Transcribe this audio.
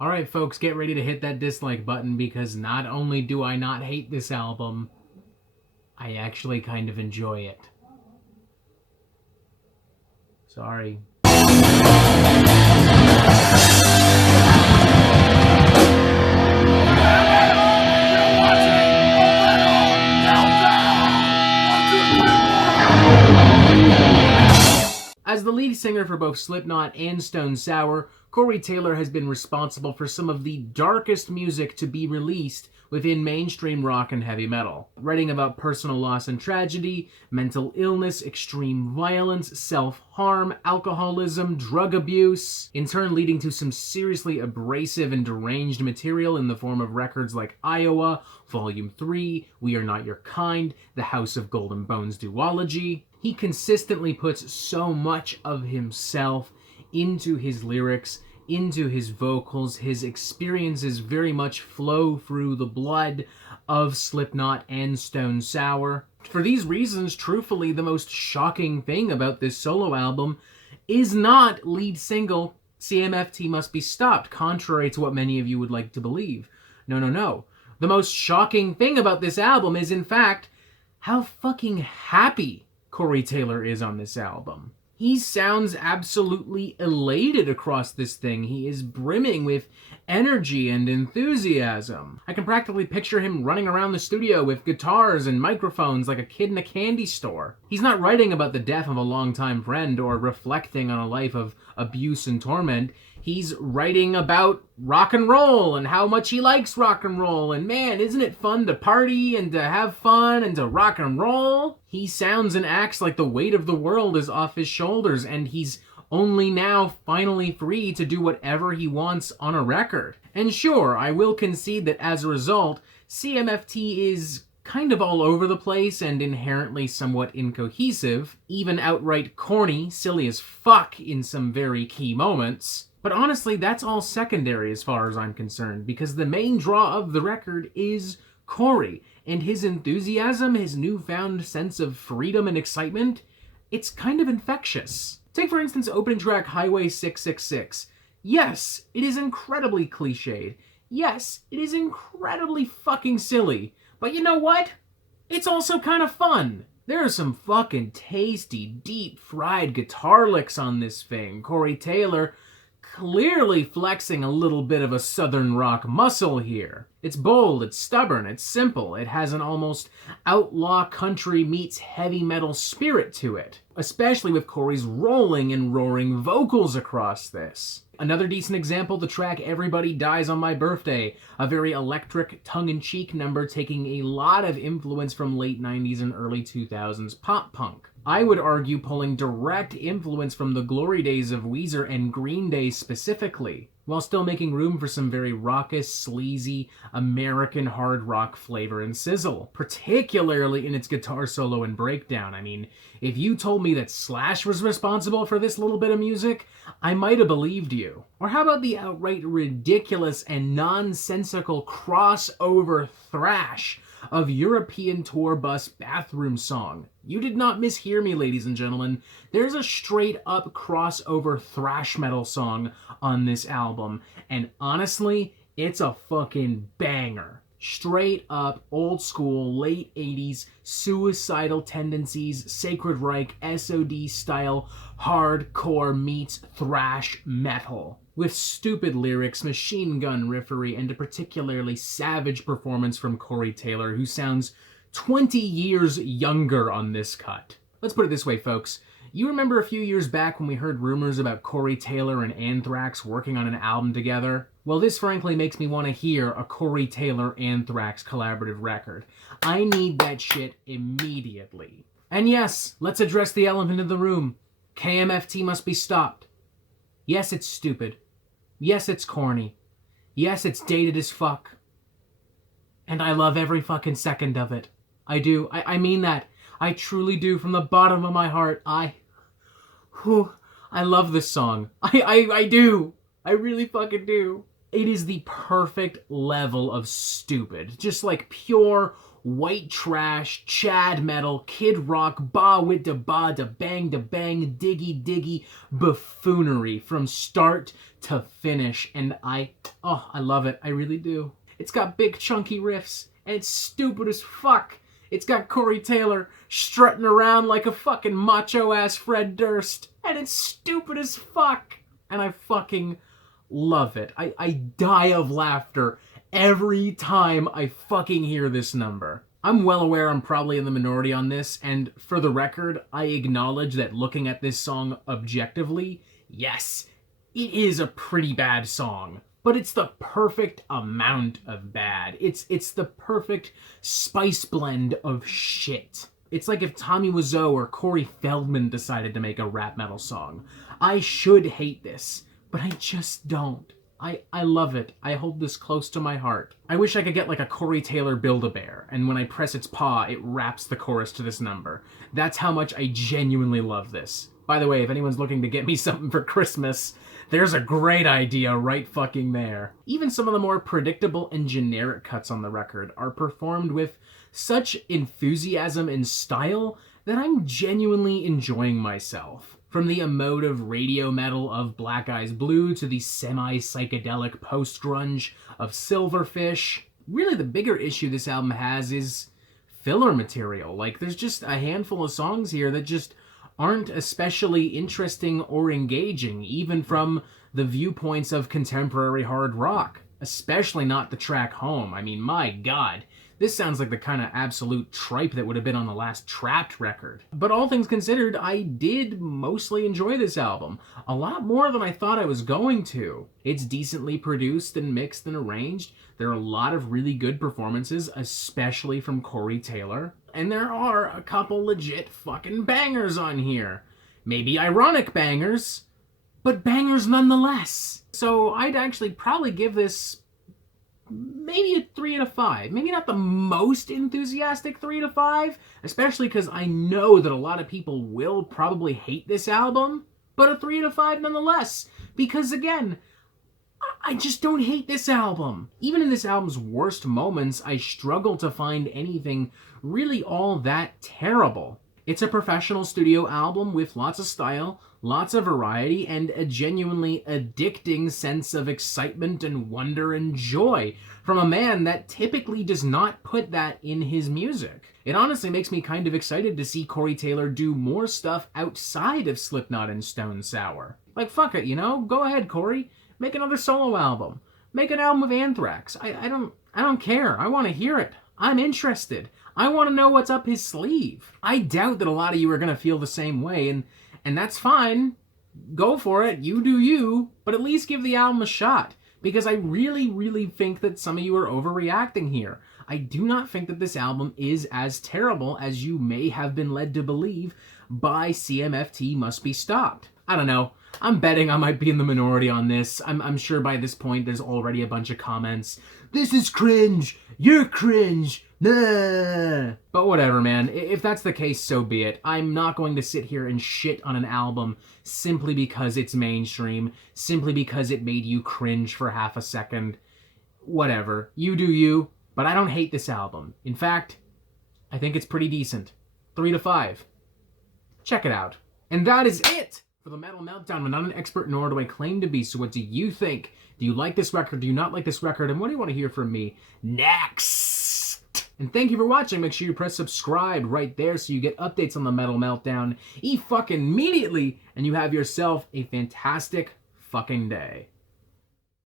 Alright folks, get ready to hit that dislike button because not only do I not hate this album, I actually kind of enjoy it. Sorry. As the lead singer for both Slipknot and Stone Sour, Corey Taylor has been responsible for some of the darkest music to be released within mainstream rock and heavy metal. Writing about personal loss and tragedy, mental illness, extreme violence, self-harm, alcoholism, drug abuse, in turn leading to some seriously abrasive and deranged material in the form of records like Iowa, Volume 3, We Are Not Your Kind, The House of Golden Bones duology. He consistently puts so much of himself into his lyrics, into his vocals. His experiences very much flow through the blood of Slipknot and Stone Sour. For these reasons, truthfully, the most shocking thing about this solo album is not lead single CMFT Must Be Stopped, contrary to what many of you would like to believe. No. The most shocking thing about this album is, in fact, how fucking happy Corey Taylor is on this album. He sounds absolutely elated across this thing. He is brimming with energy and enthusiasm. I can practically picture him running around the studio with guitars and microphones like a kid in a candy store. He's not writing about the death of a longtime friend or reflecting on a life of abuse and torment. He's writing about rock and roll and how much he likes rock and roll. And man, isn't it fun to party and to have fun and to rock and roll? He sounds and acts like the weight of the world is off his shoulders and he's only now finally free to do whatever he wants on a record. And sure, I will concede that as a result, CMFT is kind of all over the place and inherently somewhat incohesive, even outright corny, silly as fuck in some very key moments. But honestly, that's all secondary as far as I'm concerned, because the main draw of the record is Corey, and his enthusiasm, his newfound sense of freedom and excitement, it's kind of infectious. Take for instance opening track Highway 666. Yes, it is incredibly cliched. Yes, it is incredibly fucking silly. But you know what? It's also kind of fun. There are some fucking tasty, deep-fried guitar licks on this thing. Corey Taylor clearly flexing a little bit of a southern rock muscle here. It's bold, it's stubborn, it's simple. It has an almost outlaw country meets heavy metal spirit to it, especially with Corey's rolling and roaring vocals across this. Another decent example, the track Everybody Dies on My Birthday, a very electric, tongue-in-cheek number taking a lot of influence from late 90s and early 2000s pop-punk. I would argue pulling direct influence from the glory days of Weezer and Green Day specifically, while still making room for some very raucous, sleazy, American hard rock flavor and sizzle, particularly in its guitar solo and breakdown. I mean, if you told me that Slash was responsible for this little bit of music, I might have believed you. Or how about the outright ridiculous and nonsensical crossover thrash of European Tour Bus Bathroom Song? You did not mishear me, ladies and gentlemen. There's a straight-up crossover thrash metal song on this album, and honestly, it's a fucking banger. Straight up, old school, late 80s, suicidal tendencies, Sacred Reich, SOD style, hardcore meets thrash metal. With stupid lyrics, machine gun riffery, and a particularly savage performance from Corey Taylor, who sounds 20 years younger on this cut. Let's put it this way, folks. You remember a few years back when we heard rumors about Corey Taylor and Anthrax working on an album together? Well, this frankly makes me want to hear a Corey Taylor-Anthrax collaborative record. I need that shit immediately. And yes, let's address the elephant in the room. KMFT must be stopped. Yes, it's stupid. Yes, it's corny. Yes, it's dated as fuck. And I love every fucking second of it. I do. I mean that. I truly do from the bottom of my heart. I love this song. I do. I really fucking do. It is the perfect level of stupid. Just like pure, white trash, chad metal, kid rock, ba with da ba da bang, diggy diggy buffoonery from start to finish. And I love it. I really do. It's got big chunky riffs, and it's stupid as fuck. It's got Corey Taylor strutting around like a fucking macho-ass Fred Durst, and it's stupid as fuck. And I fucking love it. I die of laughter every time I fucking hear this number. I'm well aware I'm probably in the minority on this, and for the record, I acknowledge that looking at this song objectively, yes, it is a pretty bad song. But it's the perfect amount of bad. It's the perfect spice blend of shit. It's like if Tommy Wiseau or Corey Feldman decided to make a rap metal song. I should hate this, but I just don't. I love it. I hold this close to my heart. I wish I could get like a Corey Taylor Build-A-Bear, and when I press its paw, it raps the chorus to this number. That's how much I genuinely love this. By the way, if anyone's looking to get me something for Christmas, there's a great idea right fucking there. Even some of the more predictable and generic cuts on the record are performed with such enthusiasm and style that I'm genuinely enjoying myself. From the emotive radio metal of Black Eyes Blue to the semi-psychedelic post-grunge of Silverfish. Really the bigger issue this album has is filler material. Like, there's just a handful of songs here that just aren't especially interesting or engaging, even from the viewpoints of contemporary hard rock. Especially not the track Home. I mean, my god. This sounds like the kind of absolute tripe that would have been on the last Trapped record. But all things considered, I did mostly enjoy this album. A lot more than I thought I was going to. It's decently produced and mixed and arranged. There are a lot of really good performances, especially from Corey Taylor. And there are a couple legit fucking bangers on here. Maybe ironic bangers, but bangers nonetheless. So I'd actually probably give this maybe a 3 out of 5. Maybe not the most enthusiastic 3 out of 5, especially because I know that a lot of people will probably hate this album, but a 3 out of 5 nonetheless. Because again, I just don't hate this album. Even in this album's worst moments, I struggle to find anything really all that terrible. It's a professional studio album with lots of style, lots of variety, and a genuinely addicting sense of excitement and wonder and joy from a man that typically does not put that in his music. It honestly makes me kind of excited to see Corey Taylor do more stuff outside of Slipknot and Stone Sour. Like, fuck it, you know? Go ahead, Corey. Make another solo album. Make an album with Anthrax. I don't care. I want to hear it. I'm interested. I want to know what's up his sleeve. I doubt that a lot of you are going to feel the same way, and that's fine. Go for it. You do you. But at least give the album a shot. Because I really, really think that some of you are overreacting here. I do not think that this album is as terrible as you may have been led to believe by CMFT Must Be Stopped. I don't know. I'm betting I might be in the minority on this. I'm sure by this point there's already a bunch of comments. This is cringe. You're cringe. Nah. But whatever, man. If that's the case, so be it. I'm not going to sit here and shit on an album simply because it's mainstream, simply because it made you cringe for half a second. Whatever. You do you, but I don't hate this album. In fact, I think it's pretty decent. 3 to 5. Check it out. And that is it for the Metal Meltdown. I'm not an expert, nor do I claim to be, so what do you think? Do you like this record? Do you not like this record? And what do you want to hear from me next? And thank you for watching. Make sure you press subscribe right there so you get updates on the Metal Meltdown fucking immediately, and you have yourself a fantastic fucking day.